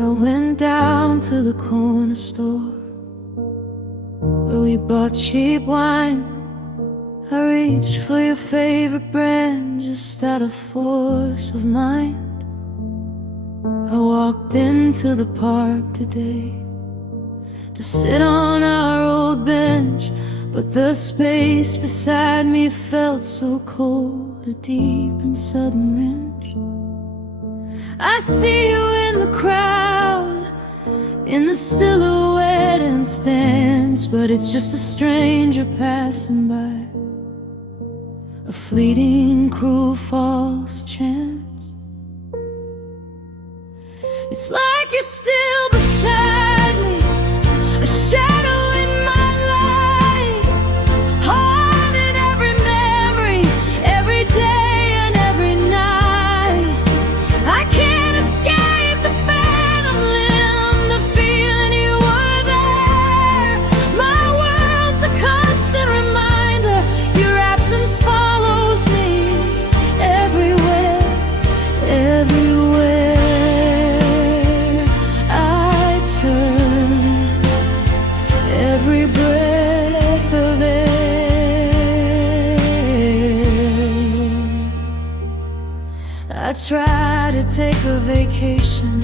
I went down to the corner store where we bought cheap wine. I reached for your favorite brand just out of force of mind. I walked into the park today to sit on our old bench, but the space beside me felt so cold, a deep and sudden wrench. I see you in the crowd, in the silhouette and stands, but it's just a stranger passing by, a fleeting, cruel, false chance. It's like you're still beside me, a shadow in my life, haunting every memory, every day and every night. I can't escape the phantom limb, the feeling you were there. My world's a constant reminder, your absence follows me everywhere, everywhere I turn, every breath of air. I try to take a vacation,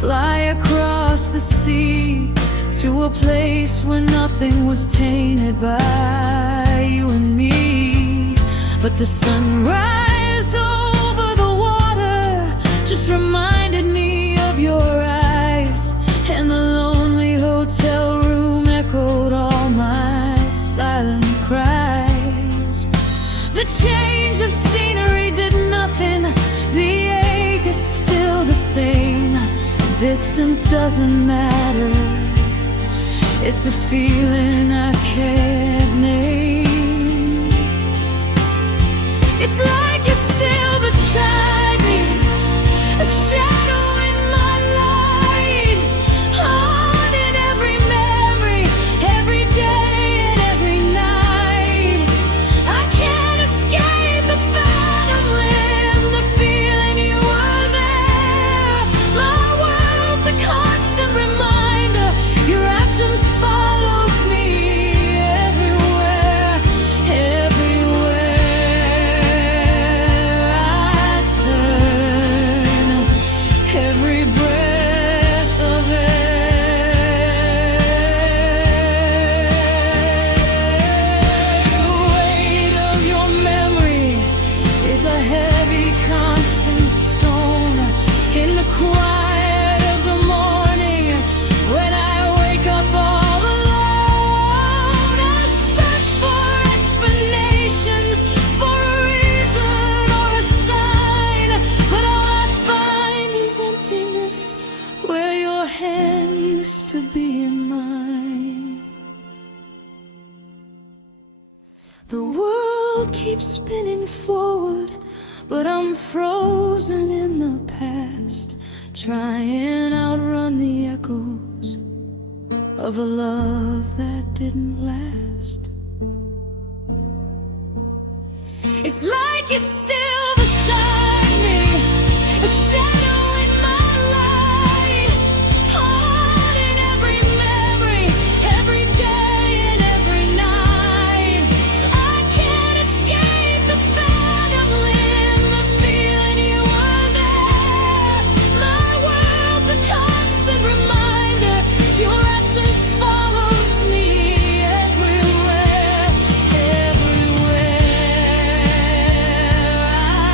fly across the sea to a place where nothing was tainted by you and me. But the sunrise over the water just reminded me of your eyes, and the lonely hotel room echoed all my silent cries. The change of scenery did nothing, the ache is still the same. Distance doesn't matter, it's a feeling I can't name. It's like you're still beside me, a shadow in my light, haunting every memory, every day and every night. I can't escape the phantom limb, the feeling you were there. My world's a constant reminder, your absence follows me everywhere, everywhere I turn, every breath of air. The weight of your memory is a heavy, constant stone in the quiet of the morning. When I wake up all alone, I search for explanations, for a reason or a sign, but all I find is emptiness where your hand used to be in mine. The world keeps spinning forward, but I'm frozen in the past, trying to outrun the echoes of a love that didn't last. It's like you're still beside me, a shadow in my light, haunting every memory, every day and every night. I can't escape the phantom limb, the feeling you were there. My world's a constant reminder, your absence follows me everywhere, everywhere I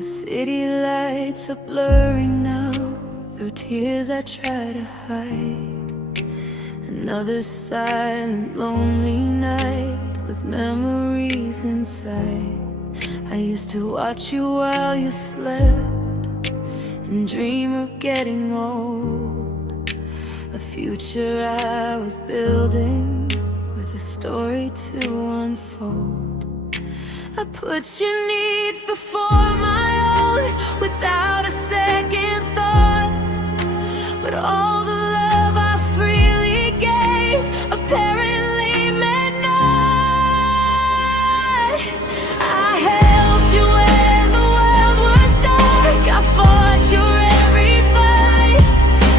The city lights are blurring now, through tears I try to hide. Another silent, lonely night with memories inside. I used to watch you while you slept and dream of getting old. A future I was building with a story to unfold. I put your needs before my own without a second thought. But all the love I freely gave apparently meant naught. I held you when the world was dark. I fought your every fight.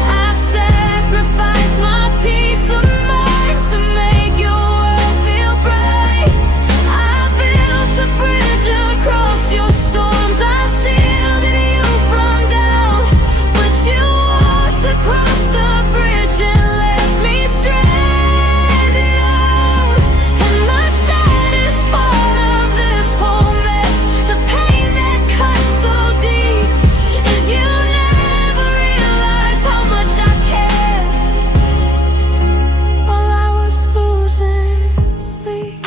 I sacrificed my peace of mind to make your world feel bright. I built a bridge across your storms. I shielded you from doubt, but you walked across the bridge and left me stranded out. And the saddest part of this whole mess, the pain that cuts so deep, is you never realized how much I cared while I was losing sleep.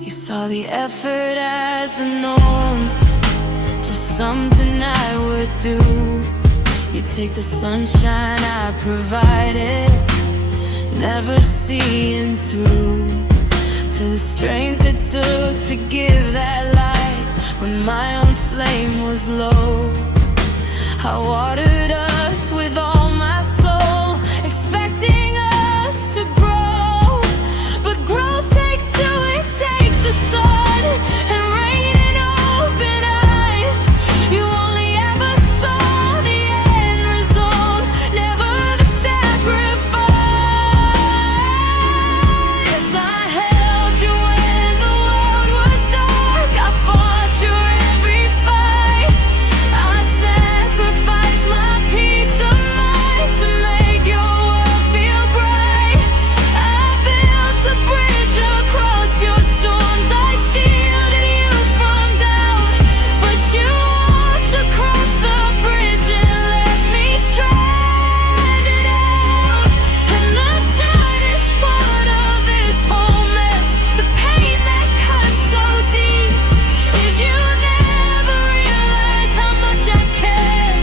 You saw the effort as the norm, just something I would do. You take the sunshine I provided, never seeing through, to the strength it took to give that light when my own flame was low. I watered us with all my soul, expecting us to grow, but growth takes two, it takes the sun and rain and open eyes. You only ever saw the end result, never the sacrifice. I held you when the world was dark. I fought your every fight. I sacrificed my peace of mind to make your world feel bright. I built a bridge across your storms. I shielded you from doubt, but you walked across the bridge and left me stranded out. And the saddest part of this whole mess, the pain that cuts so deep, is you never realized how much I cared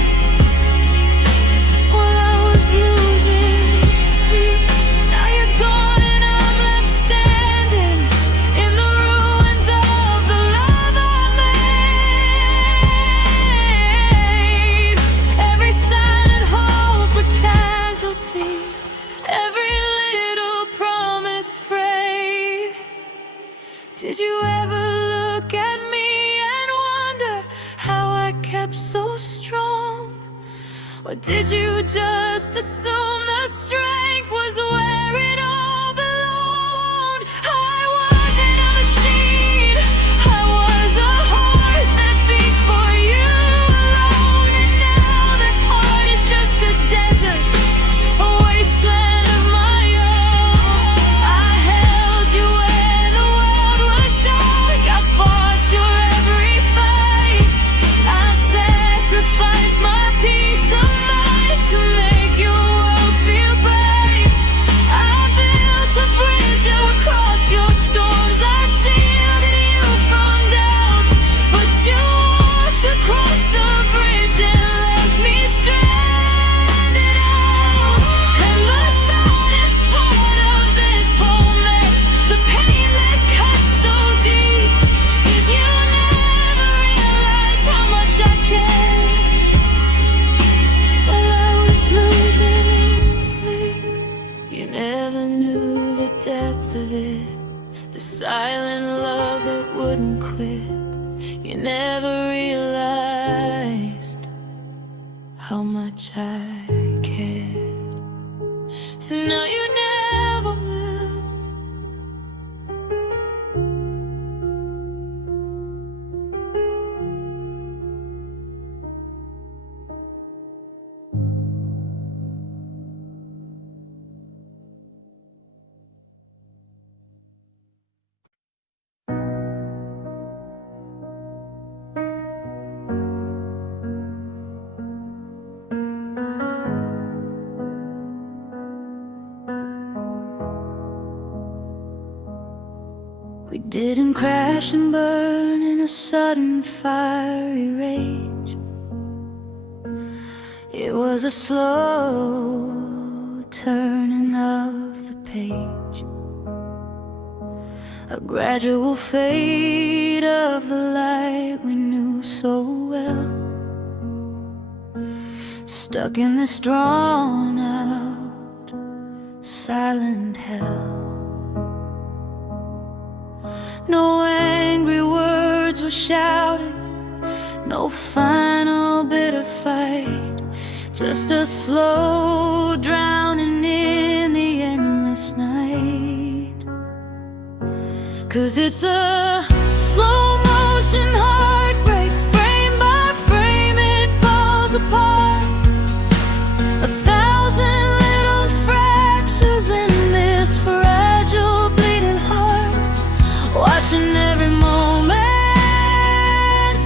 while I was losing sleep. Now you're gone and I'm left standing in the ruins of the love I made. Every silent hope a casualty, every little promise frayed. Did you ever look at me and wonder how I kept so strong? Or did you just assume the strength was where it all belonged? I wasn't a machine, I was a heart that beat for you alone. And now that heart is just a desert, a wasteland of my own. I held you when the world was dark. I fought your every fight. I sacrificed my peace of mind to make your world feel bright. I built a bridge across your storms. I shielded you from doubt, but you walked across the bridge and left me stranded out. And the saddest part of this whole mess, the pain that cuts so deep, is you never realized how much I cared while I was losing sleep. You never knew the depth of it, the silent love that wouldn't quit. You never realized how much I cared, and now you never will. didn't crash and burn in a sudden fiery rage. It was a slow turning of the page, a gradual fade of the light we knew so well, stuck in this drawn out silent hell. No angry words were shouted, no final bitter fight, just a slow drowning in the endless night. 'Cause it's a slow motion heartbreak, frame by frame it falls apart. 1,000 little fractures in this fragile bleeding heart, watching every moment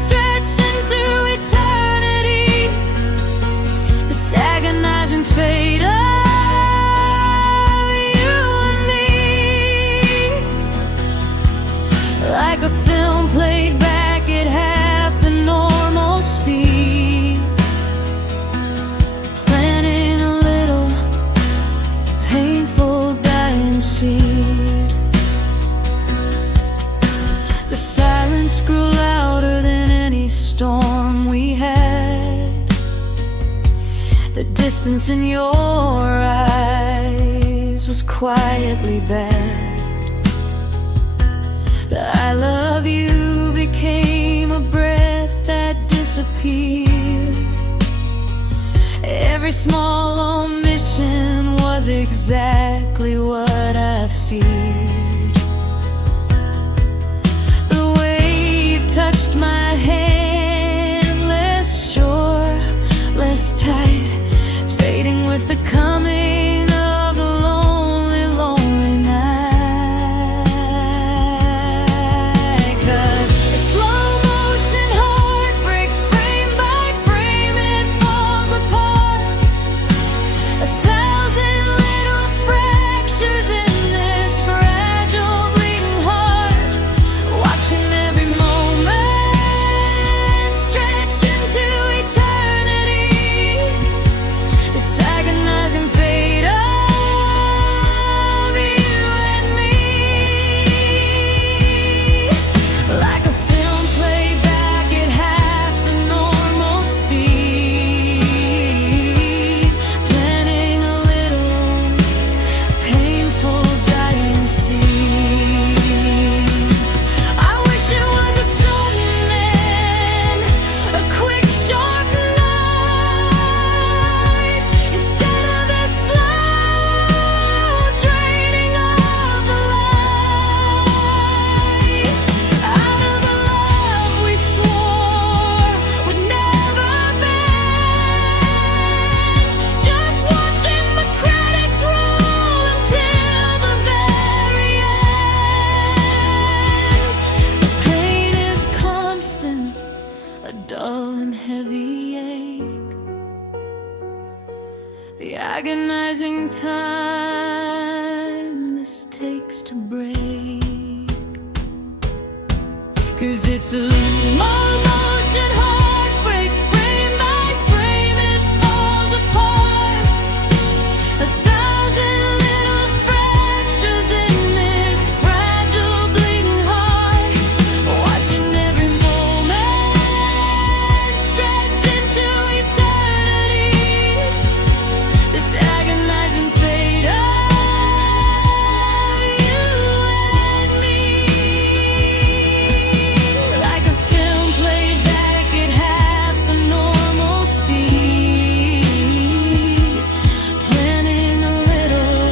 stretch into eternity. This agonizing fate of you and me, like a film played back at half the normal speed, planting a little painful dying seed. The silence grew louder than any storm we had. The distance in your eyes was quietly bad. The I love you became a breath that disappeared. Every small omission was exactly what I feared. The way you touched my hand, less sure, less tight, fading with the coming of the lonely, lonely night. 'Cause it's slow motion heartbreak, frame by frame it falls apart. 1,000 little fractures in this fragile bleeding heart, watching every moment stretch into eternity. This agonizing fate of you and me, like a film played back at half the normal speed, planting a little painful dying seed. I wish it was a sudden end, a quick sharp knife, instead of the slow draining of the life. Out of the love we swore would never bend, just watching the credits roll until the very end. The pain is constant, a dull and heavy ache, the agonizing time this takes to break. 'Cause it's a slow motion heartbreak, frame by frame it falls apart. 1,000 little fractures in this fragile bleeding heart, watching every moment stretch into eternity. This agonizing fate of you and me, like a film played back at half the normal speed, planting a little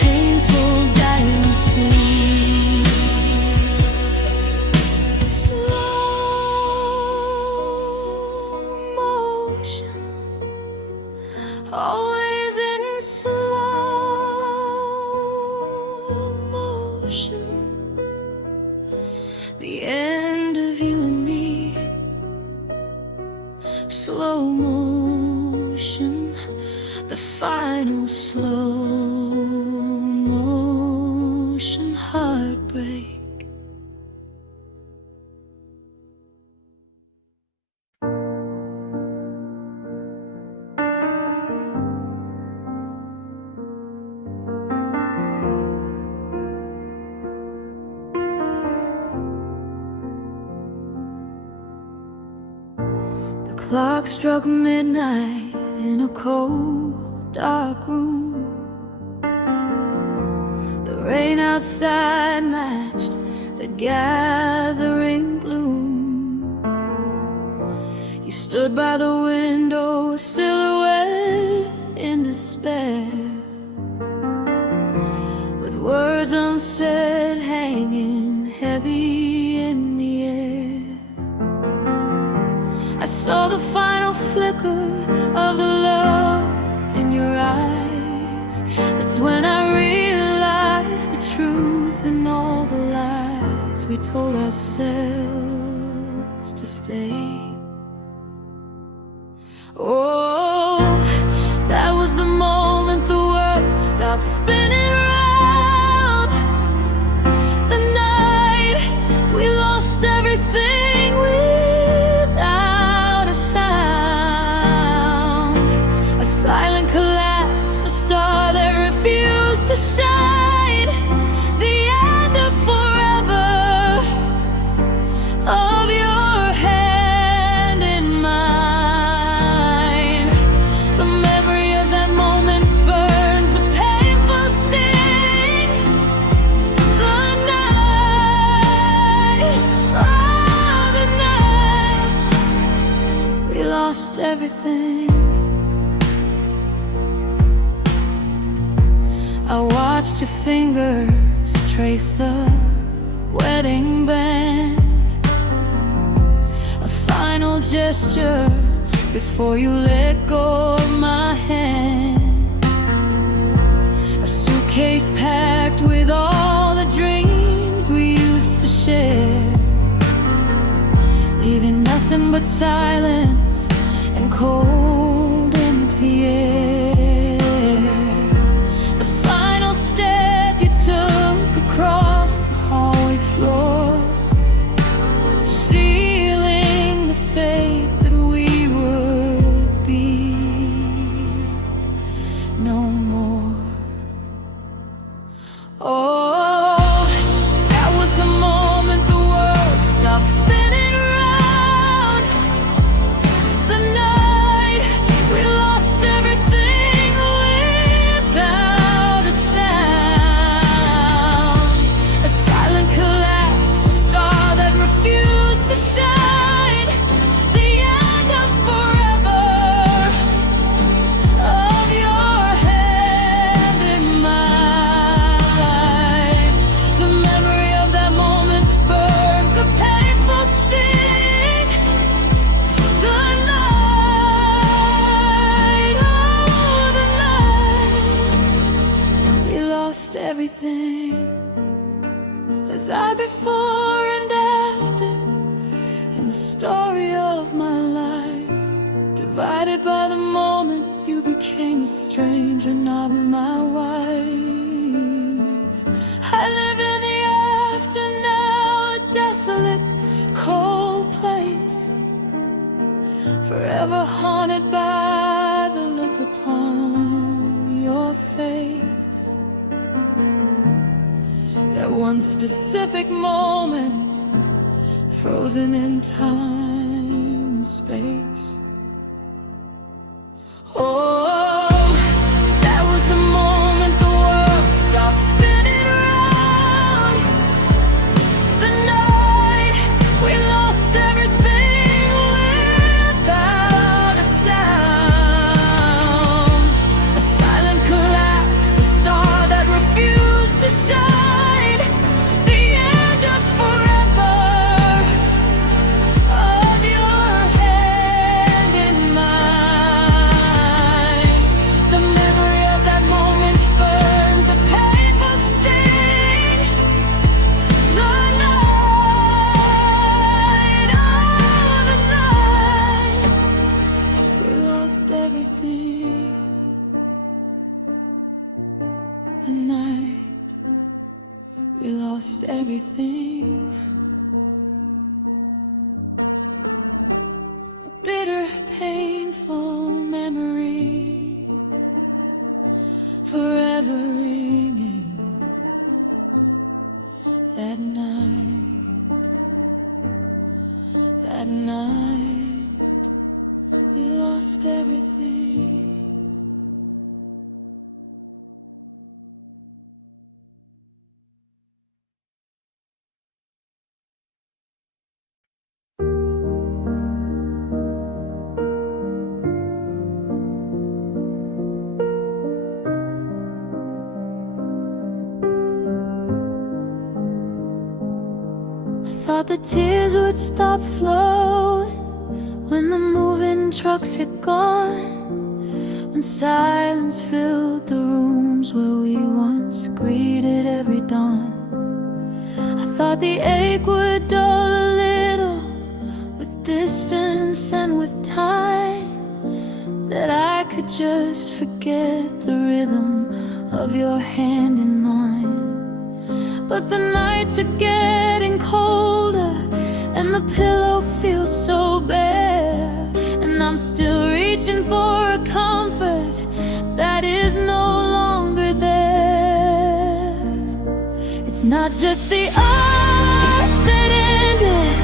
painful dying seed. Slow motion, always in slow motion, the end of you and me. Slow motion, the final slow motion heartbreak. clock struck midnight in a cold, dark room. The rain outside matched the gathering gloom. You stood by the window, a silhouette in despair, with words unsaid hanging heavy in the air. I saw the final flicker of the love in your eyes. That's when I realized the truth in all the lies we told ourselves to stay. Oh, that was the moment the world stopped spinning round. The night we lost everything without a sound. A silent collapse, a star that refused to shine. The end of forever, of your hand in mine. The memory of that moment burns a painful sting. The night, oh, the night we lost everything. I watched your fingers trace the wedding band, a final gesture before you let go of my hand. A suitcase packed with all the dreams we used to share, leaving nothing but silence and cold, empty air. The final step you took across the hallway floor, sealing the fate that we would be no more. Oh, that was the moment the world stopped spinning round. The night we lost everything without a sound. A silent collapse, a star that refused to shine. The end of forever, of your hand in mine. The memory of that moment burns a painful sting. The night, oh, the night we lost everything. As I before and after in the story of my life, divided by the moment you became a stranger, not my wife. I live in the after now, a desolate, cold place, forever haunted by the look upon your face. That one specific moment, frozen in time and space. Oh, that was the moment the world stopped spinning round. The night we lost everything without a sound. A silent collapse, a star that refused to shine. The end of forever, of your hand in mine. The memory of that moment burns a painful sting. The night, oh, the night we lost everything. The night we lost everything. A bitter, painful memory, forever ringing. That night everything. Thought the tears would stop flowing when the moving trucks had gone, when silence filled the rooms where we once greeted every dawn. I thought the ache would dull a little with distance and with time, that I could just forget the rhythm of your hand in mine. But the nights are getting colder and the pillow feels so bare, and I'm still reaching for a comfort that is no longer there. It's not just the us that ended,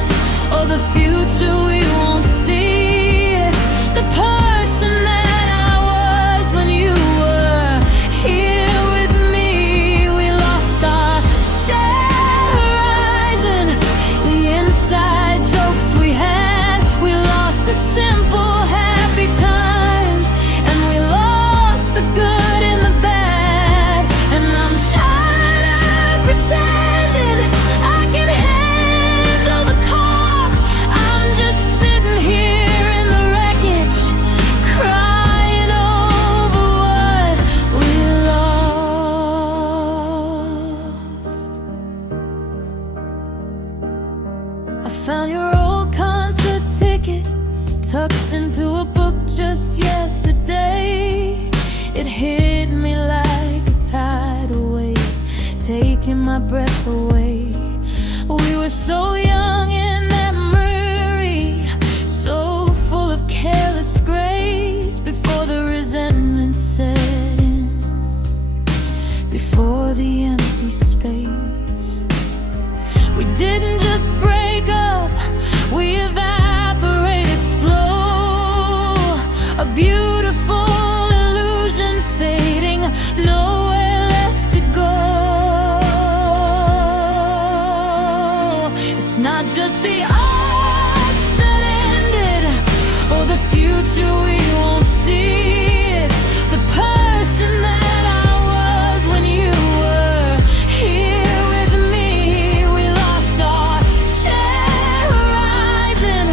or the future we won't see. It's the person that I was when you were here with me. We lost our shared horizon, the inside jokes we had. We lost the simple happy times, and we lost the good and the bad. And I'm tired of pretending I can handle the cost. I'm just sitting here in the wreckage, crying over what we lost. I found your old concert ticket tucked into a book just yesterday. It hit me like a tidal wave, taking my breath away. We were so young in that memory, so full of careless grace, before the resentment set in, before the empty space. We didn't just break up, we evaporated slow, a beautiful illusion fading, nowhere left to go. It's not just the us that ended, or the future we won't see. It's the person that I was when you were here with me. We lost our shared horizon,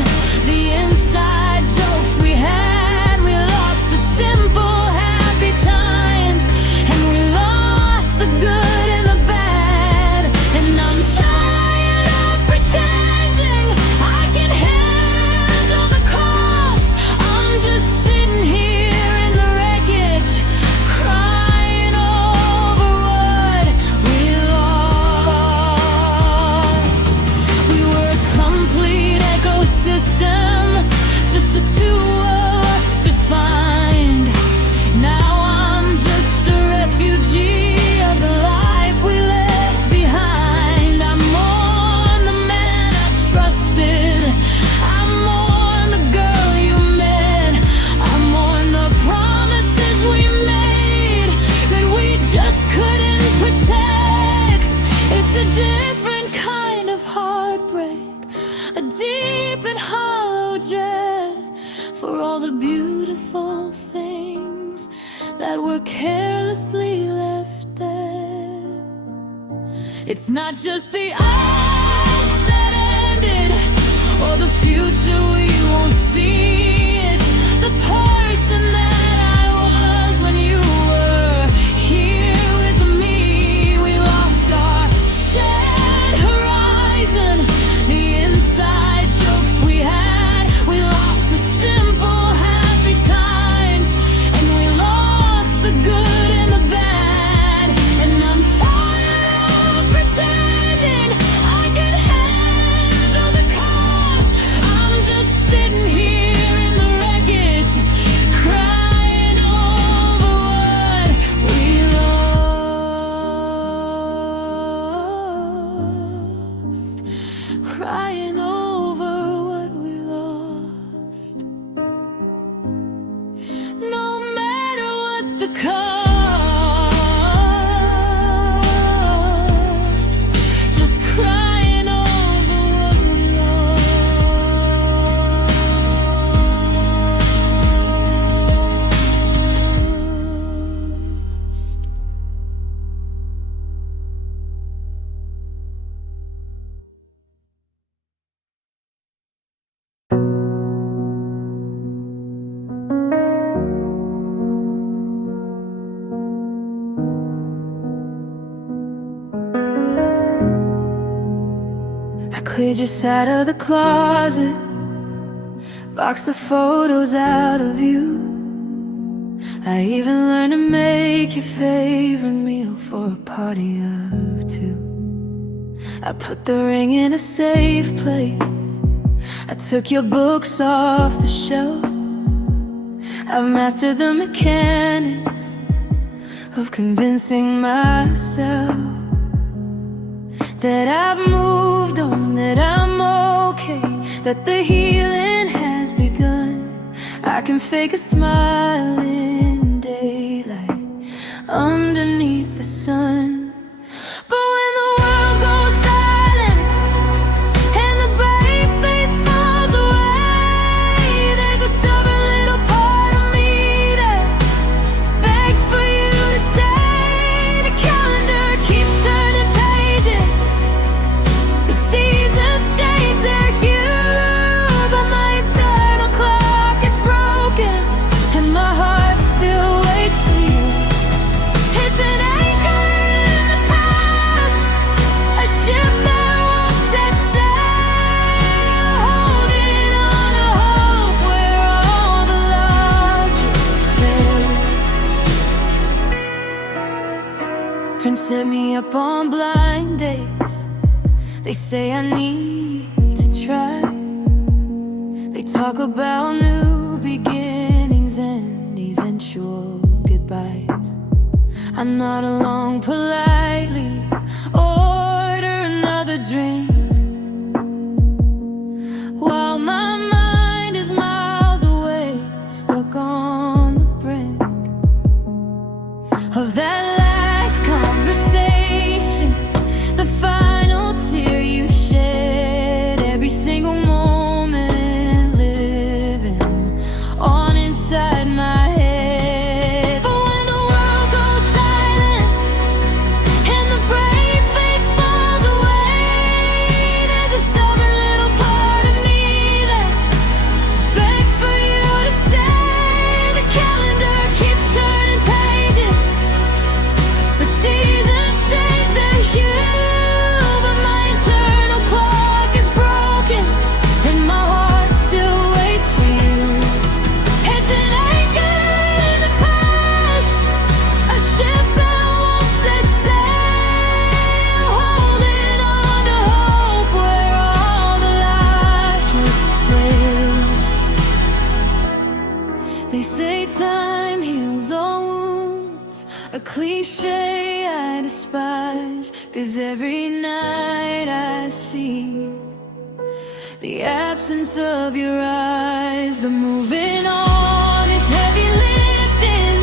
the inside jokes we had. We lost the simple happy times, and we lost the good and the bad. And I'm tired of pretending I can handle the cost. I'm just sitting here in the wreckage, crying over what we lost. We were a complete ecosystem, just the two of us defined. Now I'm just a refugee of the life we left behind. I mourn the man I trusted, I mourn the girl you met, I mourn the promises we made that we just couldn't protect. It's a different kind of heartbreak, a deep and hollow dread for all the beautiful things that were carelessly left dead. It's not just the us that ended, or the future we won't see. It's the person that I was when you were here with me. We lost our shared horizon, the inside jokes we had. We lost the simple happy times, and we lost the good and the bad. And I'm tired of pretending I can handle the cost. I'm just sitting here in the wreckage, cleared your side of the closet, boxed the photos out of you. I even learned to make your favorite meal for a party of two. I put the ring in a safe place, I took your books off the shelf. I've mastered the mechanics of convincing myself that I've moved on, that I'm okay, that the healing has begun. I can fake a smile in daylight underneath the sun. But when the world goes silent and the brave face falls away, there's a stubborn little part of me that begs for you to stay. The calendar keeps turning pages, the seasons change their hue, but my internal clock is broken and my heart still waits for you. It's an anchor in the past, a ship that won't set sail, holding on to hope where all the logic fails. Friends set me up on blind dates, they say I need to try. They talk about new beginnings and eventual goodbyes. I nod along politely, order another drink, while my mind is miles away, stuck on the brink of that last conversation, the final tear you shed, every single moment living on inside my head. But when the world goes silent and the brave face falls away, there's a stubborn little part of me that begs for you to stay. The calendar keeps turning pages, the seasons change their hue, but my internal clock is broken and my heart still waits for you. It's an anchor in the past, a ship that won't set sail, holding on to hope where all the logic fails. They say time heals all wounds, a cliche I despise, 'cause every night I see the absence of your eyes. The moving on is heavy lifting,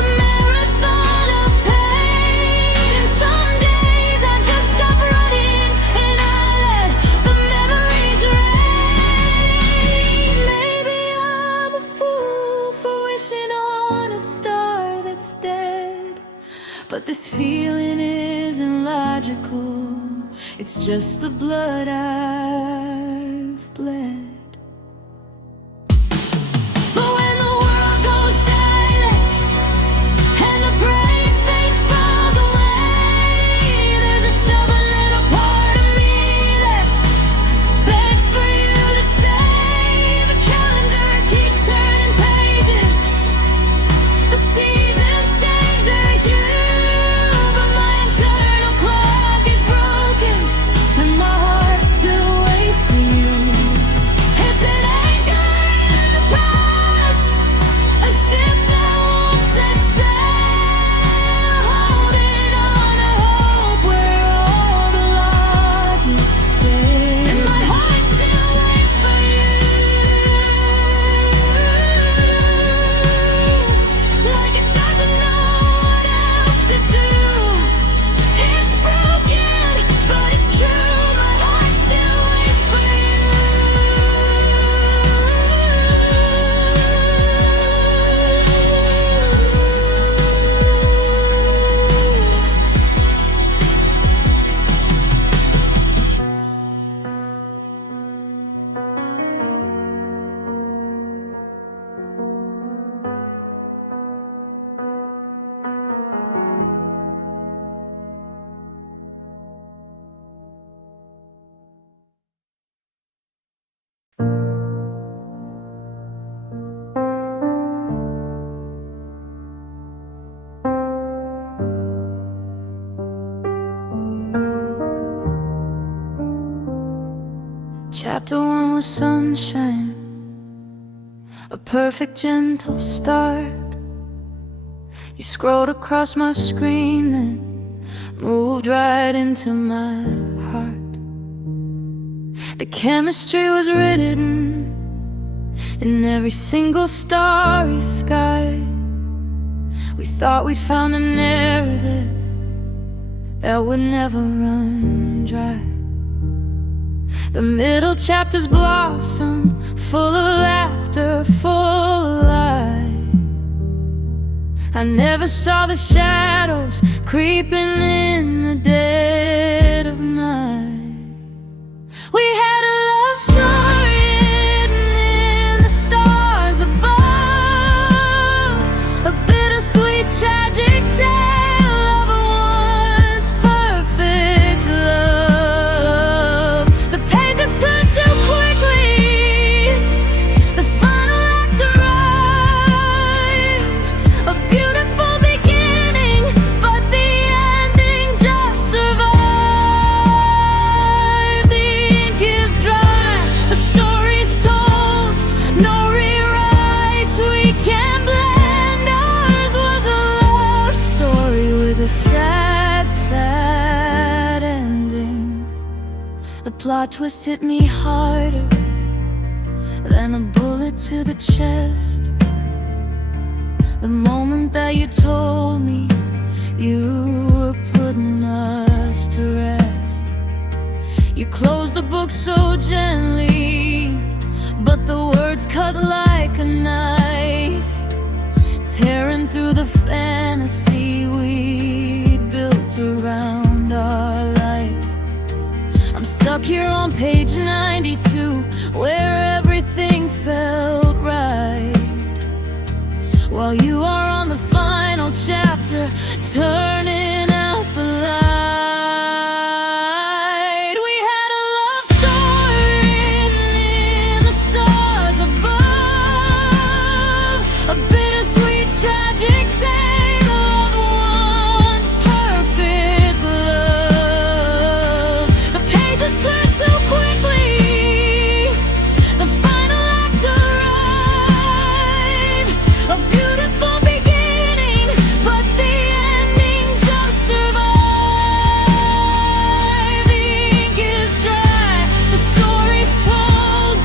a marathon of pain, and some days I just stop running and I let the memories rain. Maybe I'm a fool for wishing on a star that's dead, but this feeling isn't logical, it's just the blood I've bled. But when the world goes silent and the brave face falls away, there's a stubborn little part of me that begs for you to stay. The calendar keeps turning pages, the seasons change their hue, but my internal clock is broken and my heart still waits for you. Chapter 1 was sunshine, a perfect gentle start. You scrolled across my screen, then moved right into my heart. The chemistry was written in every single starry sky. We thought we'd found a narrative that would never run dry. The middle chapters blossom, full of laughter, full of life. I never saw the shadows creeping in the dead of night. We had a love story written in the stars above, a bittersweet tragic tale of a once perfect love. The pages turned too quickly, the final act arrived. A beautiful beginning, but the ending just survived. The ink is dry, the story's told, no rewrites we can blend. Ours was a love story with a sad, sad ending. The plot twist hit me harder than a bullet to the chest. The moment that you told me you were putting us to rest. You closed the book so gently, but the words cut like a knife, tearing through the fantasy we built around our life. I'm stuck here on page 92, where everything felt right, while you are on the final chapter, turning out the light. We had a love story written in the stars above, a bittersweet tragic tale of a once perfect love. The pages turned too quickly, the final act arrived. A beautiful beginning, but the ending just survived. The ink is dry, the story's told,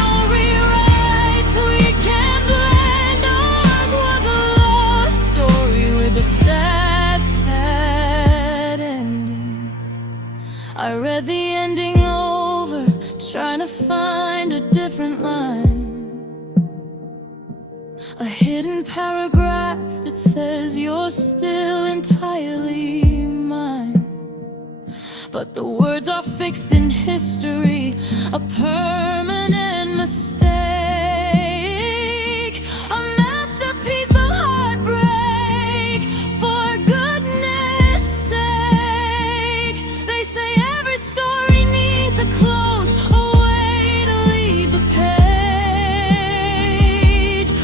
no rewrites we can blend. Ours was a love story with a sad, sad ending. I read the ending over, trying to find a different line, a hidden paragraph that says you're still entirely mine. But the words are fixed in history, a permanent mistake, a masterpiece of heartbreak, for goodness sake. They say every story needs a close, a way to leave the page.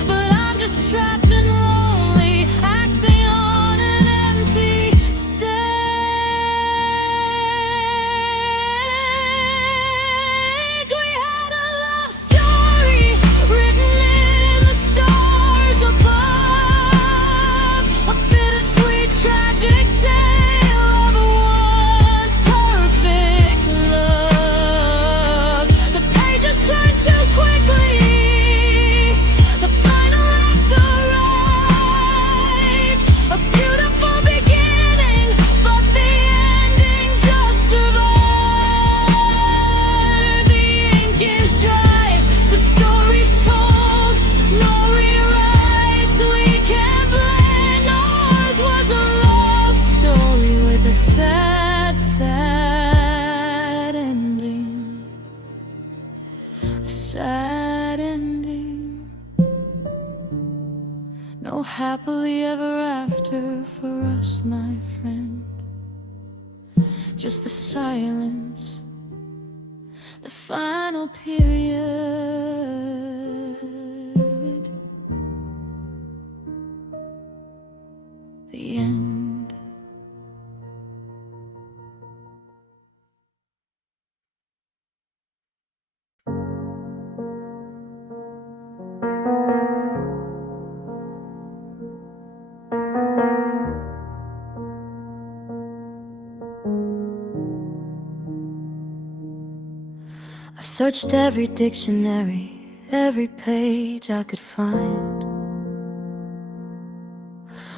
But I'm just trapped and lonely, acting on an empty stage. We had a love story written in the stars above, a bittersweet tragic tale of a once perfect love. The pages turned too quickly, the final act arrived. A beautiful beginning, but the ending just survived. The ink is dry, the story's told, no rewrites we can blend. Ours was a love story with a sad, sad ending. A sad ending. No happily ever after for us, my friend. Just the silence, the final period, the end. searched every dictionary, every page I could find,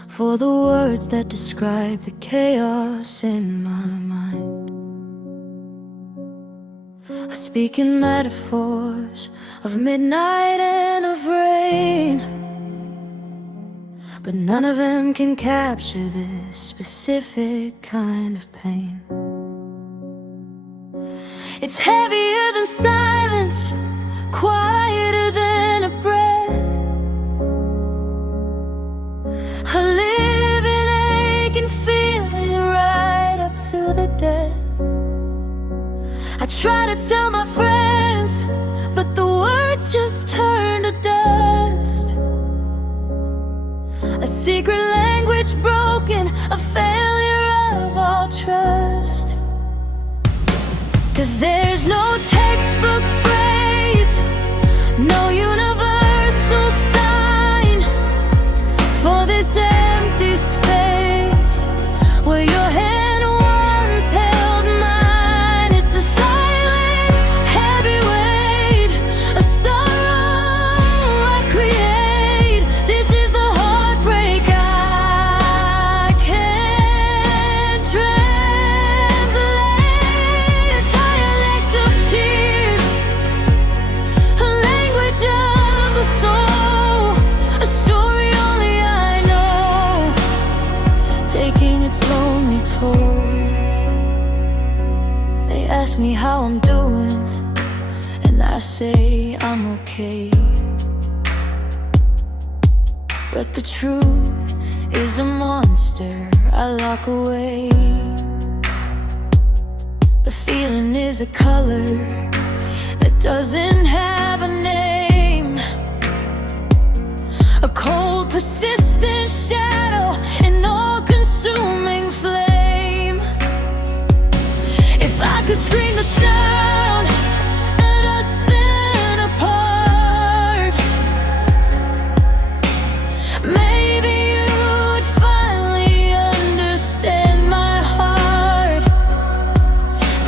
for the words that describe the chaos in my mind. I speak in metaphors of midnight and of rain, but none of them can capture this specific kind of pain. It's heavier than silence, quieter than a breath. I live in ache and feeling right up to the death. I try to tell my friends, but the words just turn to dust. A secret language broken, a failure of all trust. 'Cause there's no textbook phrase, no universal sign for this empty space where your hand once held mine. It's a silent, heavy weight, a sorrow I create. This is the heartbreak I can't translate. A dialect of tears, a language of the soul, a story only I know, taking its lonely toll. They ask me how I'm doing, and I say I'm okay. But the truth is a monster I lock away. The feeling is a color that doesn't have a name, a cold, persistent shadow, an all-consuming flame. If I could scream the sound at us then apart, maybe you would finally understand my heart.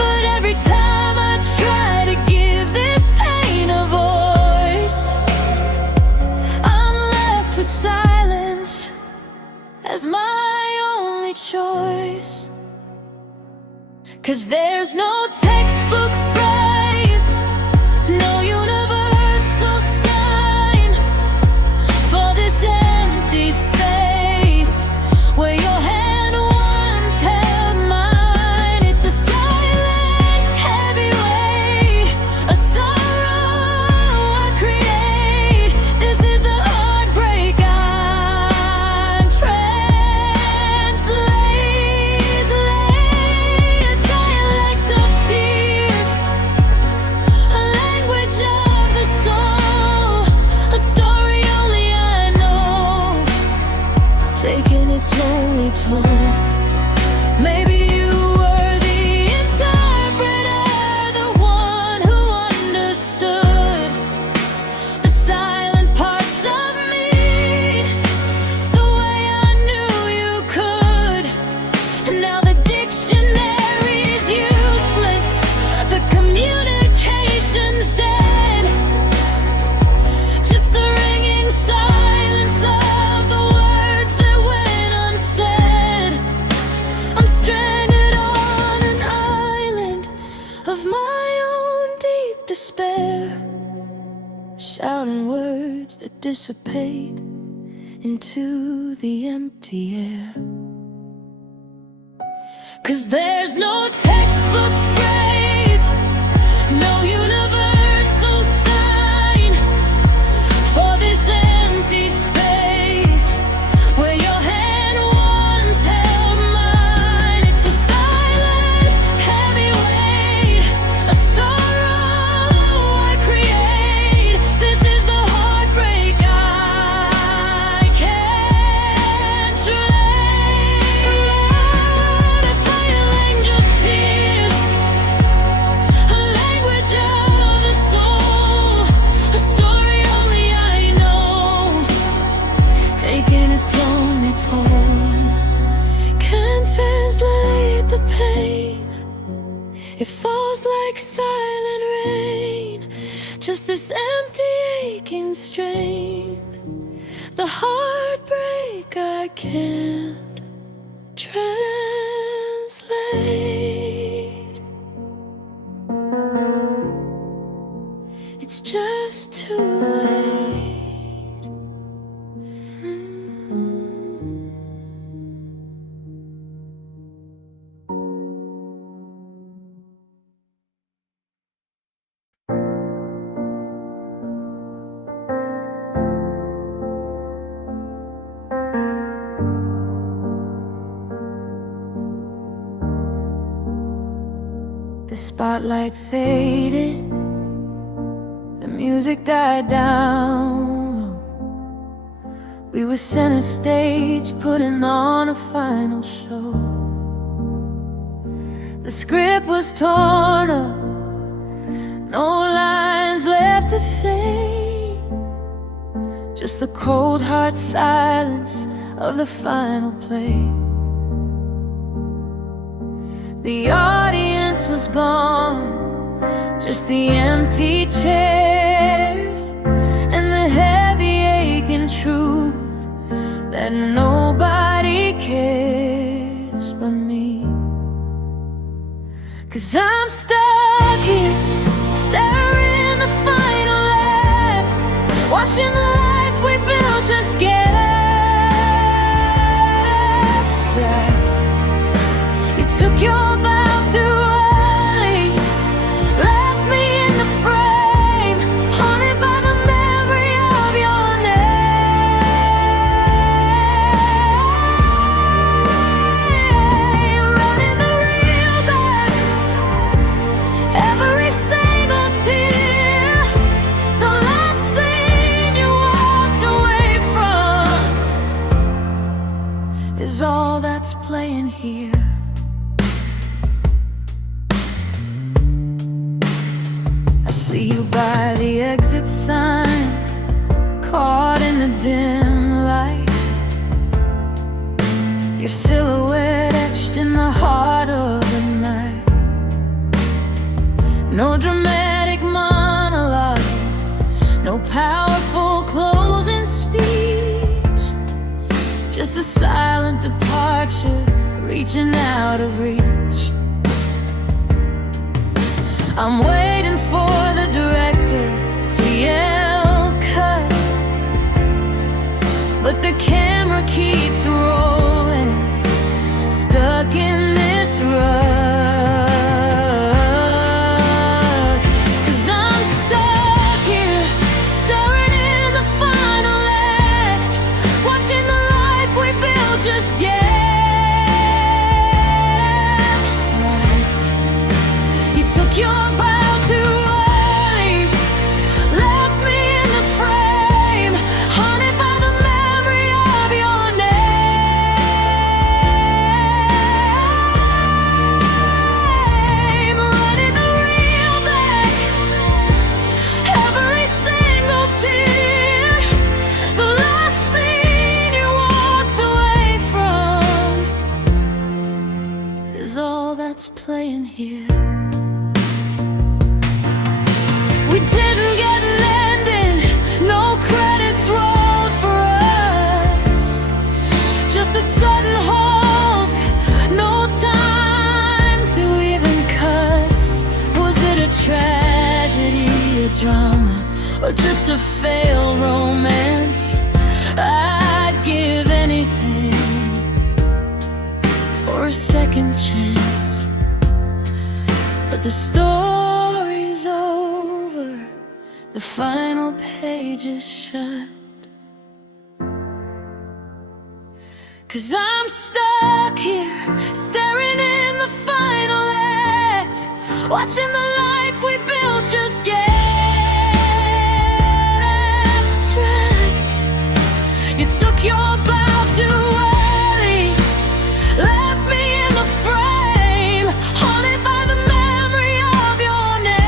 But every time I try to give this pain a voice, I'm left with silence as my only choice. 'Cause there's no textbook phrase, no universal sign for this empty space where your hand once held mine. It's a silent, heavy weight, a sorrow I create. This is the heartbreak I translate. A dialect of tears, a language of the soul, a story only I know, taking its lonely toll. Maybe you were the interpreter, the one who understood the silent parts of me, the way I knew you could. And now the dictionary's useless, the communication's dead, just the ringing silence of the words that went unsaid. I'm stranded on an island of my own deep despair, shouting words that dissipate into the empty air. 'Cause there's no textbook phrase, no universal sign for this empty space where your hand once held mine. It's a silent, heavy weight, a sorrow I create. This is the heartbreak I can't translate. A dialect of tears, a language of the soul, a story only I know, taking its lonely toll. Can't translate the pain, it falls like silent rain. this empty aching strain, the heartbreak I can't translate. It's just too late. The spotlight faded, the music died down. We were center stage, putting on a final show. The script was torn up, no lines left to say, just the cold hard silence of the final play. The audience was gone, just the empty chairs and the heavy aching truth that nobody cares but me. 'Cause I'm stuck here, staring the final act, watching the life we built just get abstract. You took your bow too early, left me in the frame, haunted by the memory of your name. Running the reel back, every single tear, the last thing you walked away from is all that's playing here. See you by the exit sign, caught in the dim light, your silhouette etched in the heart of the night. No dramatic monologue, no powerful closing speech, just a silent departure, reaching out of reach. I'm waiting for the director to yell cut, but the camera keeps rolling, stuck in this rut. 'Cause I'm stuck here, staring in the final act, watching the life we built just get abstract. You took your bow too early, left me in the frame, haunted by the memory of your name. Running the reel back, every single tear, the last scene you walked away from is all that's playing here. We didn't get landed, no credits rolled for us, just a sudden halt, no time to even cuss. Was it a tragedy, a drama, or just a failed romance? I'd give anything for a second chance, but the story's over, the final page is shut. 'Cause I'm stuck here, staring in the final act, watching the life we built just get abstract. You took your bow too early, left me in the frame, haunted by the memory of your name.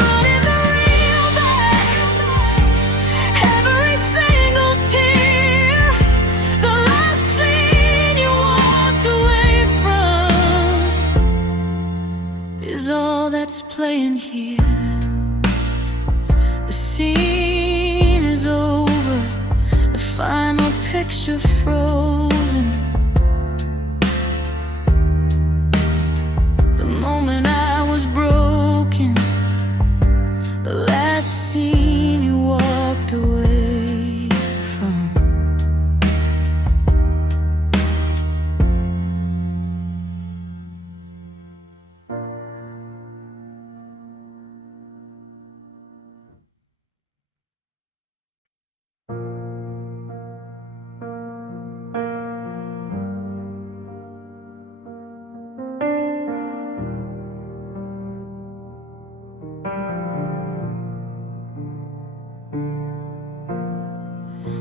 Running the reel back, every single tear, the last scene you walked away from The scene is over, the final picture frozen. The moment I was broken, the last scene you walked away from.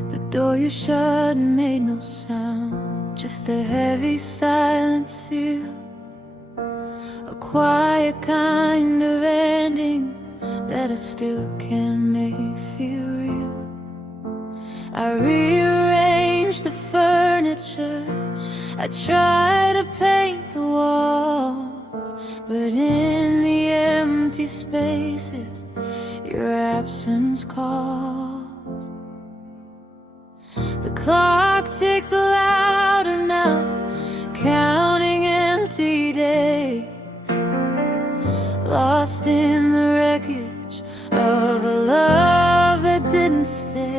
The door you shut and made no sound, just a heavy silent seal, a quiet kind of ending that I still can't make feel real. I rearranged the furniture, I tried to paint the walls, but in the empty spaces your absence calls. The clock ticks louder now, counting empty days, lost in the wreckage of a love that didn't stay.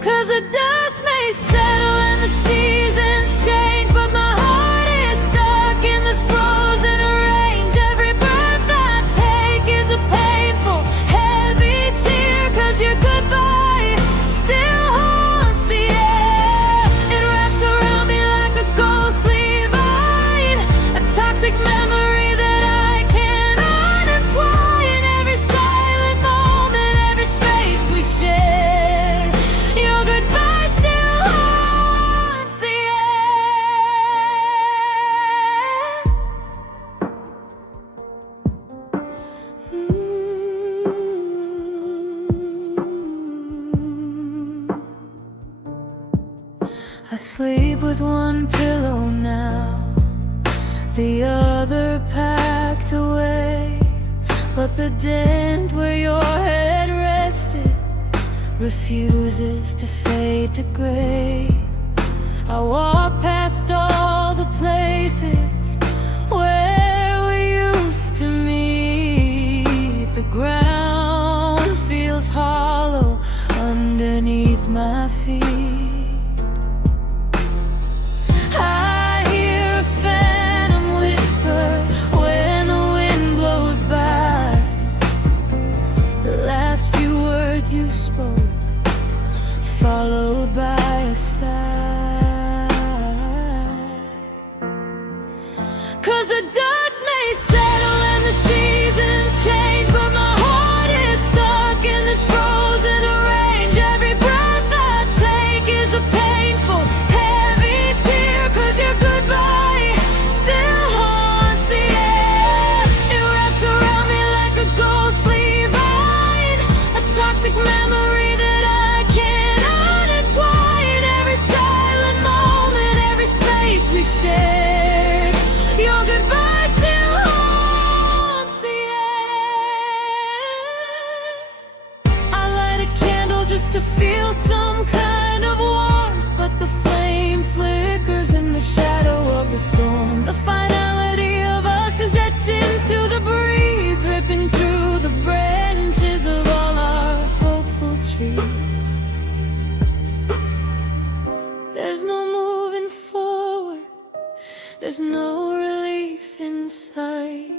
'Cause the dust may settle and the seasons change, but my heart is stuck in this frozen range. Every breath I take is a painful, heavy tear, 'cause your goodbye still haunts the air. It wraps around me like a ghostly vine, a toxic memory that I can't untwine. Every silent moment, every space we share, your goodbye still haunts the I sleep with one pillow now, the other packed away, but the dent where your head rested refuses to fade to gray. I walk past all the places where we used to meet. The ground feels hollow underneath my feet. I hear a phantom whisper when the wind blows by, the last few words you spoke, followed by a sigh. 'Cause the dust may settle and the seasons change, but my heart is stuck in this frozen range. Every breath I take is a painful, heavy tear, 'cause your goodbye still haunts the air. It wraps around me like a ghostly vine, a toxic memory that I can't untwine. Every silent moment, every space we shared, your goodbye still haunts the air. I light a candle just to feel some kind of warmth, but the flame flickers in the shadow of the storm. The finality of us is etched into the breeze, ripping through the branches of all our hopeful trees. There's no moving forward, there's no relief in sight,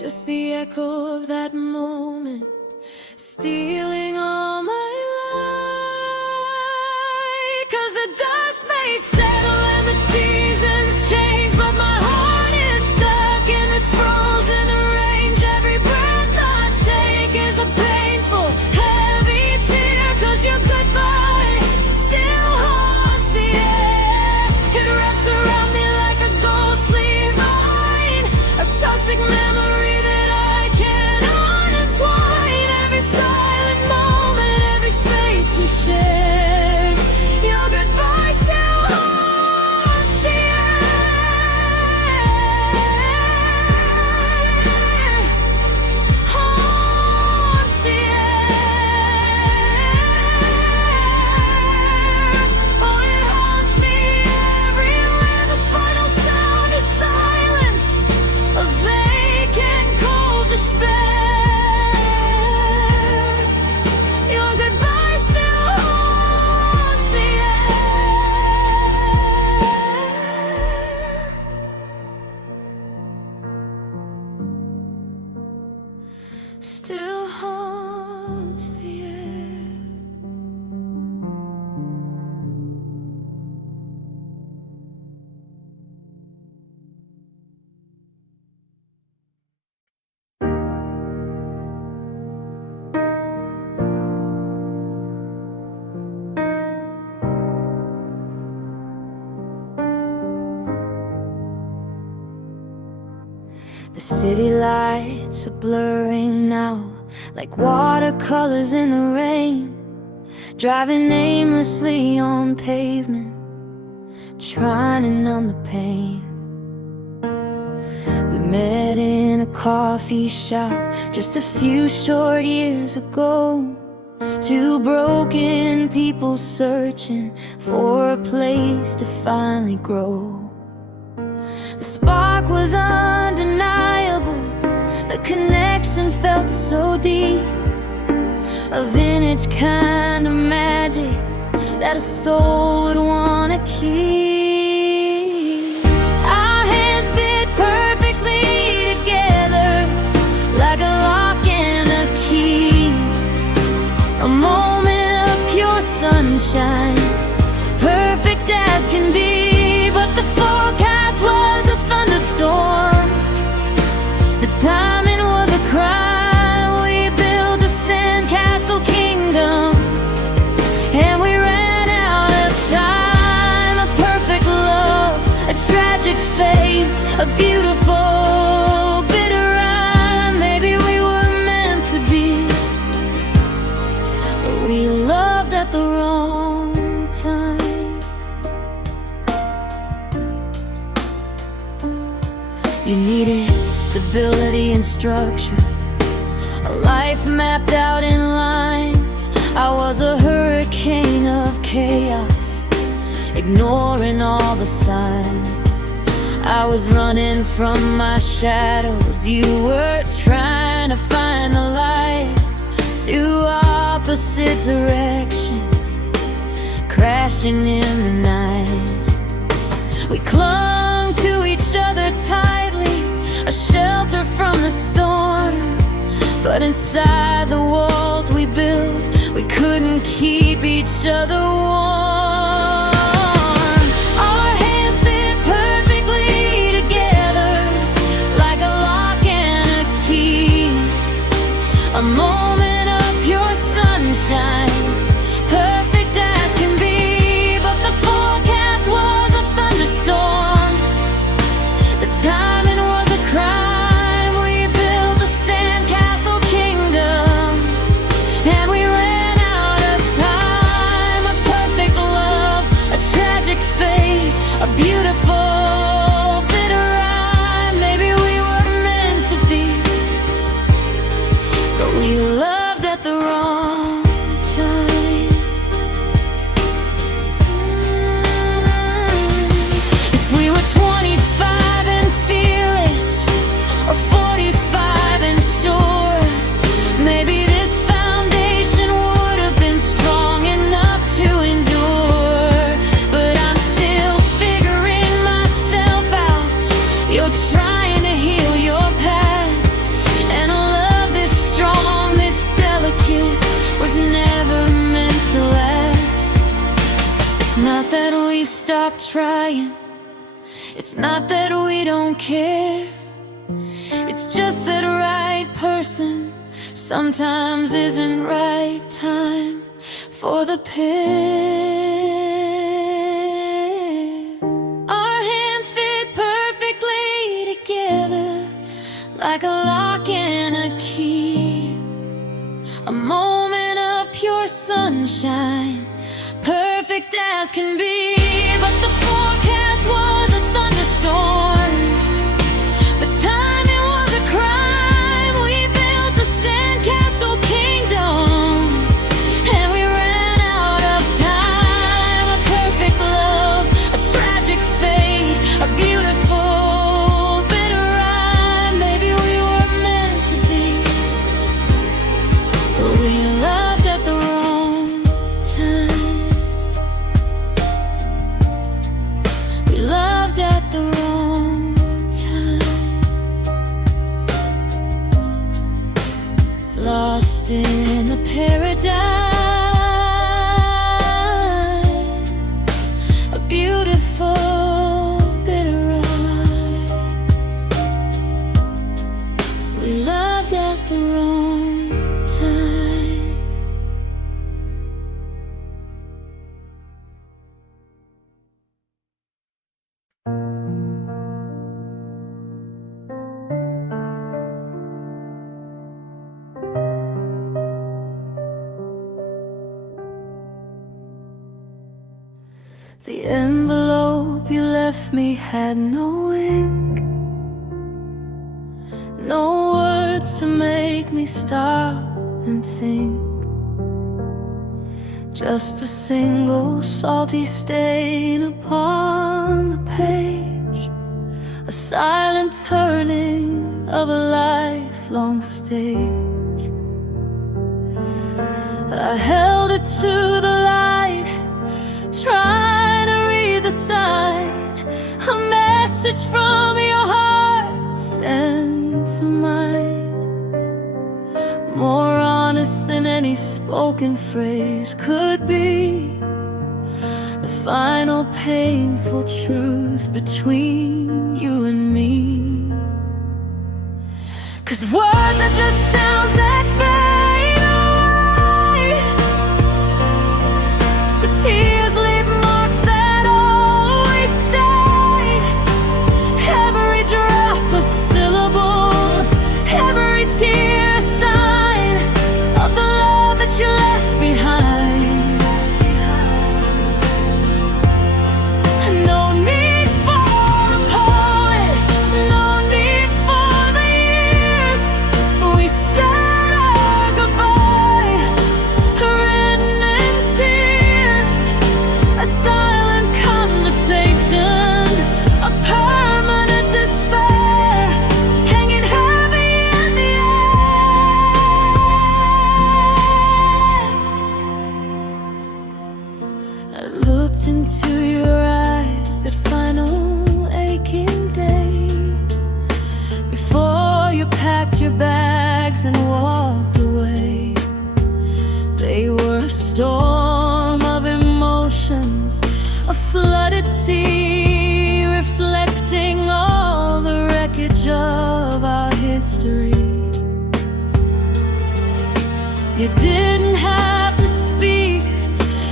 just the echo of that moment stealing all my light. 'Cause the dust may settle and the seasons change, but my heart is stuck in this frozen range. Every breath I take is a painful, heavy tear, 'cause your goodbye still haunts the air. It wraps around me like a ghostly vine, a toxic memory that I can't untwine. Every silent moment, every space we share, your goodbye still haunts still haunts the air. The city lights are blurring now, like watercolors in the rain. Driving aimlessly on pavement, trying to numb the pain. We met in a coffee shop just a few short years ago. Two broken people searching for a place to finally grow. The spark was undeniable, the connection felt so deep. A vintage kind of magic that a soul would wanna keep. Our hands fit perfectly together, like a lock and a key. A moment of pure sunshine, perfect as can be. But the forecast was a thunderstorm, the timing was a crime. We built a sandcastle kingdom, and we ran out of time. A perfect love, a tragic fate, a beautiful bitter rhyme. Maybe we were meant to be, but we loved at the wrong time. You needed stability and structure, a life mapped out in lines. I was a hurricane of chaos, ignoring all the signs. I was running from my shadows, you were trying to find the light. Two opposite directions, crashing in the night. We clung to each other tightly, a shelter from the storm. But inside the walls we built, we couldn't keep each other warm. Our hands fit perfectly together, like a lock and a key. A moment of pure sunshine, perfect as can be. But the forecast was a thunderstorm, the timing was a crime. We built a sandcastle kingdom, and we ran out of time. A perfect love, a tragic fate, a beautiful bitter rhyme. Maybe we were meant to be, but we loved at the wrong time. If we were 25 and fearless, or 45 and sure, maybe this foundation would have been strong enough to endure. But I'm still figuring myself out. You're trying to heal your past, and a love this strong, this delicate, was never meant to last. It's not that we stopped trying, it's not that we don't care. It's just that right person sometimes isn't right time for the pair. Our hands fit perfectly together, like a lock and a key. A moment of pure sunshine, perfect as can be. But the forecast was a thunderstorm, the timing was a crime. We built a sandcastle kingdom, and we ran out of time. A perfect love, a tragic fate, a beautiful bitter rhyme. Maybe we were meant to be, but we loved at the wrong time. We loved at the wrong the wrong time. The envelope you left me had no ink, no words to make me stop and think. Just a single salty stain upon the page, a silent turning of a lifelong stage. I held it to the light, trying to read the sign, a message from your heart sent to mine, more honest than any spoken phrase could be, the final painful truth between you and me. 'Cause words are just sounds that fade away, the tears leave marks that always stay, every drop a syllable, every tear a sign of the love that you left behind. No need for a poet, no need for the years we said our goodbye, written in tears, a silent conversation of permanent despair, hanging heavy in the air. I looked into your eyes that final aching day, before you packed your bags and walked away. They were a storm of emotions, a flooded sea, reflecting all the wreckage of our history. You didn't have to speak,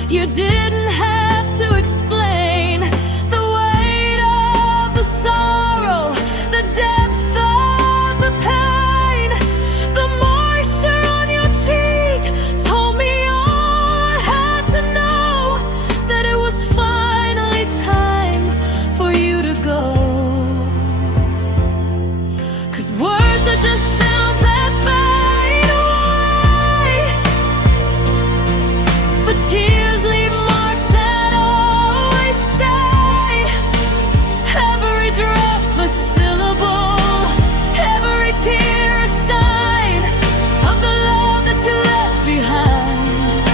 you didn't have to explain the weight of the sorrow, the depth of the pain, the moisture on your cheek told me all I had to know, that it was finally time for you to go. 'Cause words are just sounds that fade away, but tears leave marks that always stay, every drop a syllable, every tear a sign of the love that you left behind.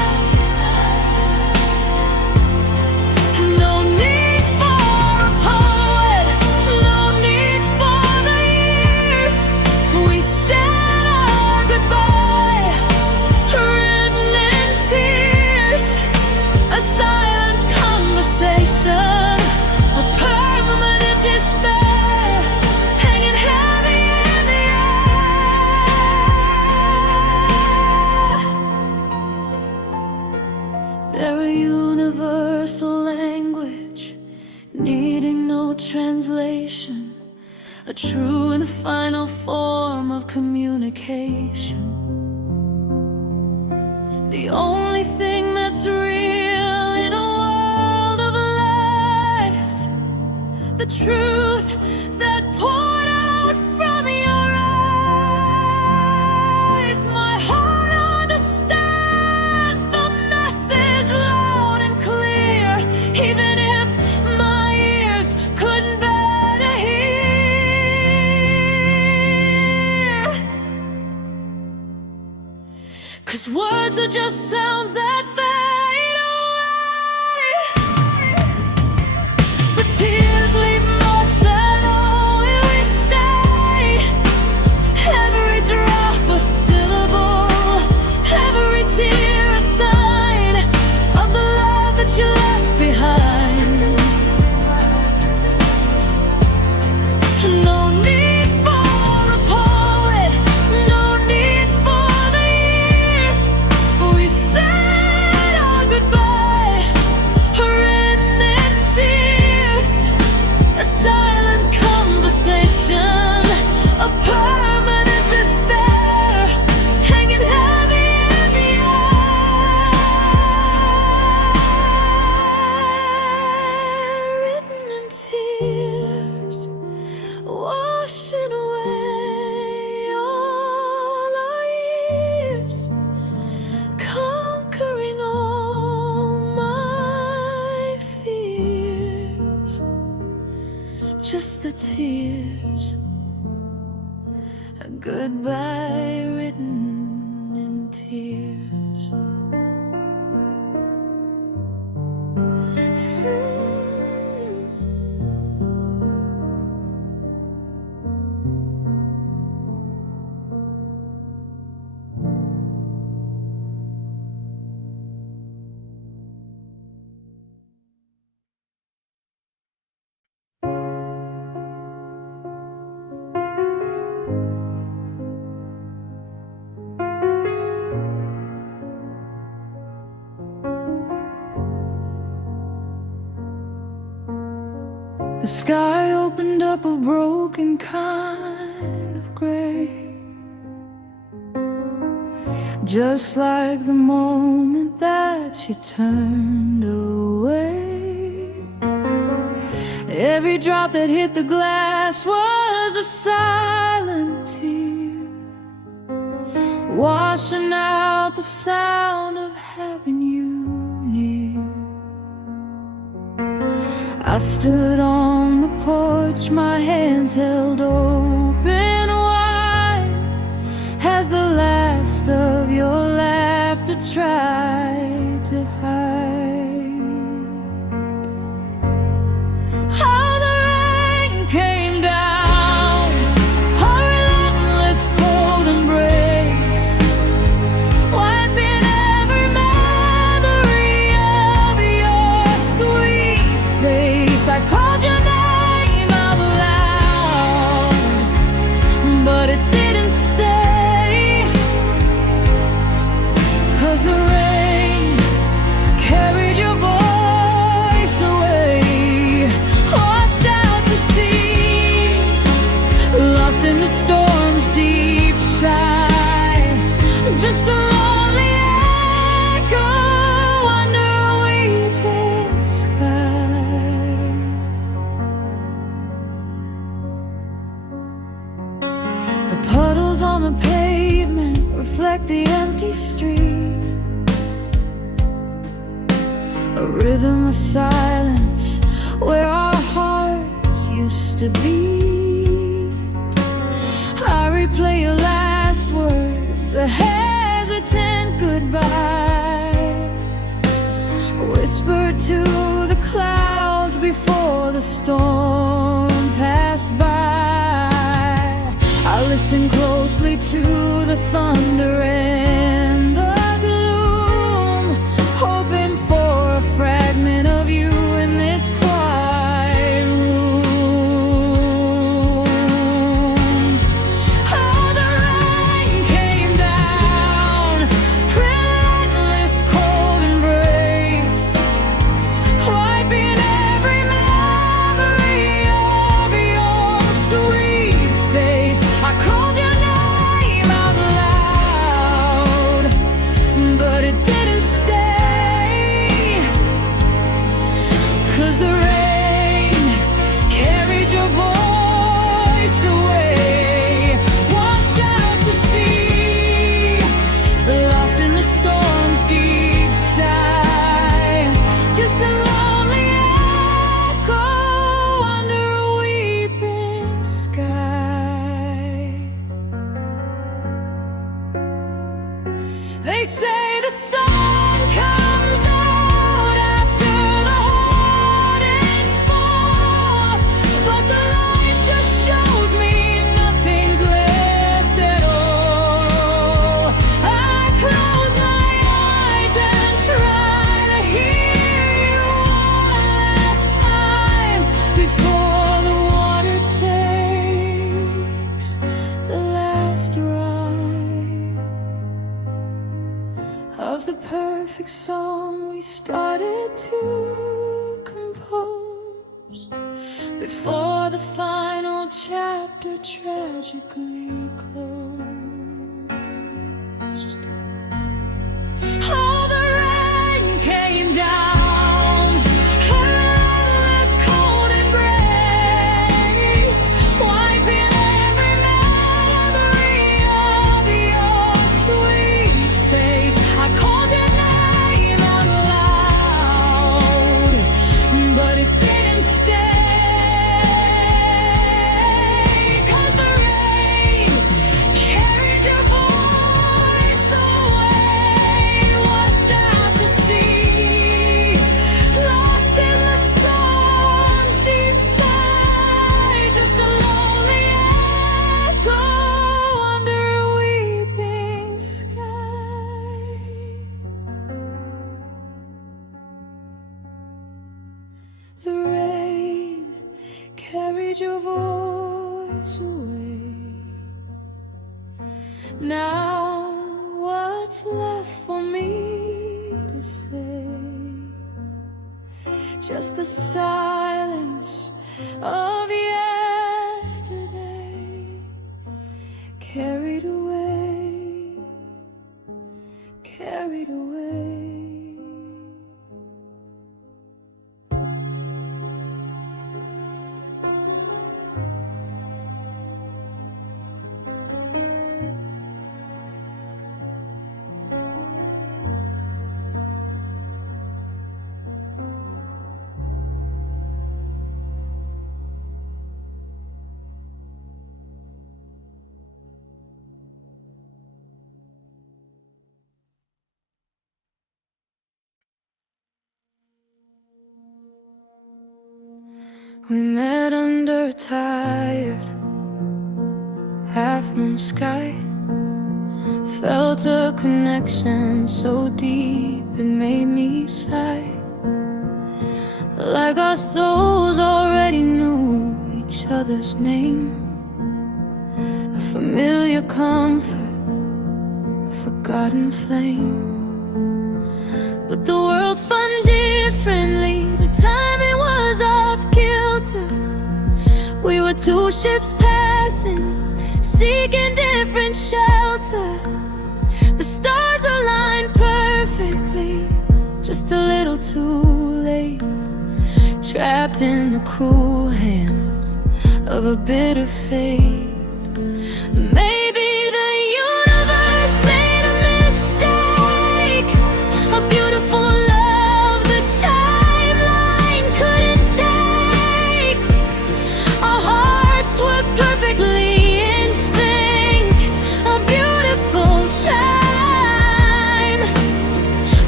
No need for a poet, no need for the years we said our goodbye, written in tears, a silent conversation of permanent despair, hanging heavy in the air. They're a universal language, needing no translation, a true and final form of communication. The only thing that's real in a world of lies, the truth that poured out from your eyes. My heart understands the message loud and clear, even if my ears couldn't bear to hear. 'Cause words are just sounds that fade away, but tears leave marks that always stay, every drop a syllable, every tear a sign of the love that you left behind. No need for a poet, no need just the tears, a goodbye written in tears. The sky opened up a broken kind of gray, just like the moment that she turned away. Every drop that hit the glass was a silent tear, washing out the sound of having you near. I stood on the porch, my hands held open wide, as the last of your laughter tried to hide. How the rain came down, a relentless cold embrace, wiping every memory of your sweet face. I called your name out loud, but it didn't stay, 'cause the rain carried your voice away, washed out to sea, lost in the storm's deep sigh, just a lonely echo under a weeping sky. The puddles on the pavement reflect the empty street, a rhythm of silence where our hearts used to beat. I replay your last words, a hesitant goodbye, whispered to the clouds before the storm passed by. I listened closely to the thunder and the gloom, hoping for a fragment of you in this quiet room. Oh, the rain came down, relentless cold embrace, wiping every memory of your sweet face. I called your name out loud, but it didn't stay, 'cause the rain carried your voice away, washed out to sea, lost in the storm's deep sigh, just a lonely echo under a weeping sky. They say the sun comes out after the hardest fall, but the light just shows me nothing's left at all. I close my eyes and try to hear you one last time before the water takes the last ride of the perfect song we started to compose, before the final chapter tragically closed. Oh, the rain came down, a relentless cold embrace, wiping every memory of your sweet face. I called your name out loud, but it didn't stay, Now what's left for me to say? Just the silence of yesterday, carried away, carried away. We met under a tired half-moon sky. Felt a connection so deep it made me sigh. Like our souls already knew each other's name. A familiar comfort, a forgotten flame. But the world spun differently. The timing was off kilter. We were two ships passing, seeking different shelter. The stars aligned perfectly, just a little too late. Trapped in the cruel hands of a bitter fate. Maybe the universe made a mistake. A beautiful love the timeline couldn't take. Our hearts were perfectly in sync. A beautiful chime.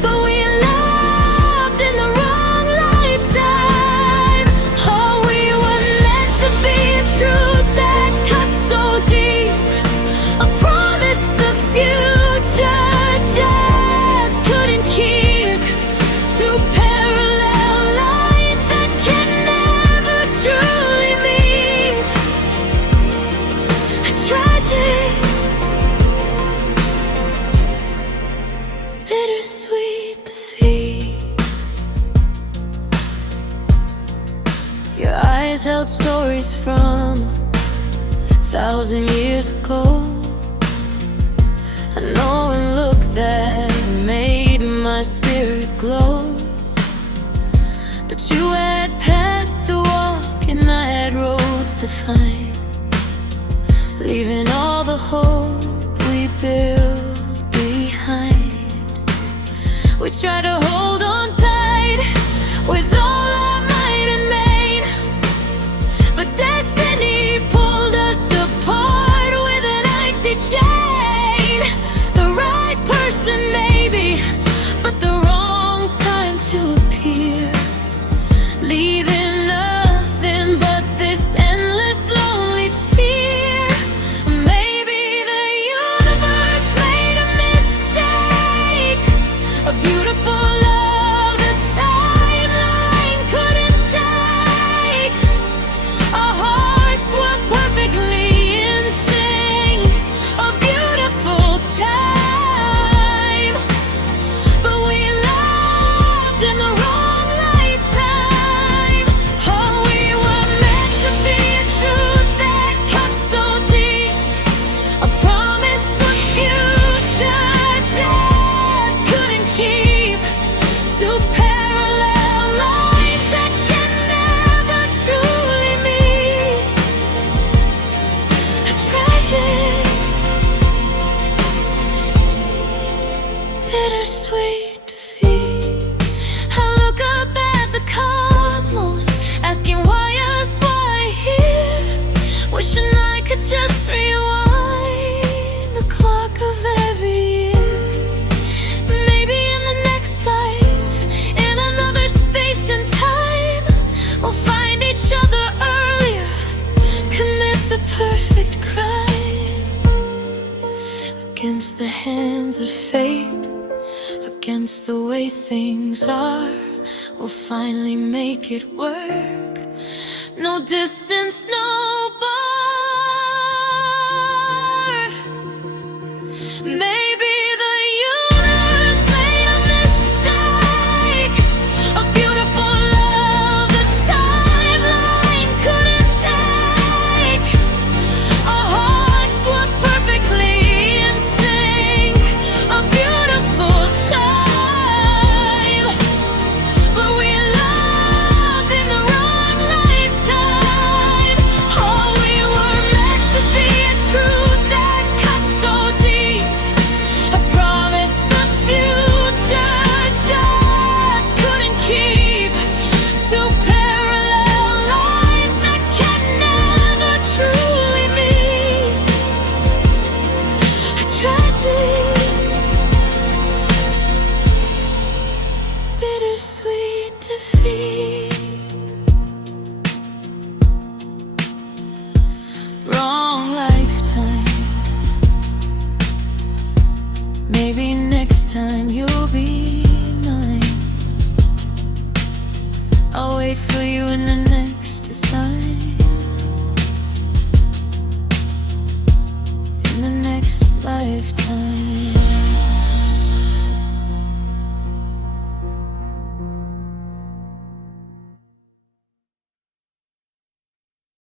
But we loved in the wrong lifetime. Oh, we were meant to be a truth that cut so deep. A promise the future just couldn't keep. Two parallel lines that can never truly meet. A tragic, bittersweet defeat. Your eyes held stories from 1,000 years ago. A knowing look that made my spirit glow. But you had paths to walk and I had roads to find, leaving all the hope we built behind. We tried to hold on tight with all our might and main, but destiny pulled us apart with an icy chain. The right person maybe, but the wrong time to appear, leaving nothing but this endless lonely fear. Maybe the universe made a mistake. A beautiful love the timeline couldn't take. Our hearts were perfectly in sync. A beautiful time. But we loved in the wrong lifetime. Oh, we were meant to be a truth that cut so deep. A promise the future just couldn't keep. Two parallel lines that can never truly meet. A tragic, bittersweet defeat. I look up at the cosmos, asking why us, why here? Wishing I could just rewind the clock of every year. Maybe in the next life, in another space and time, we'll find each other earlier, commit the perfect crime. Against the hands of fate, against the way things are, we'll finally make it work. No distance, no bar. time you'll be mine. I'll wait for you in the next design, in the next lifetime.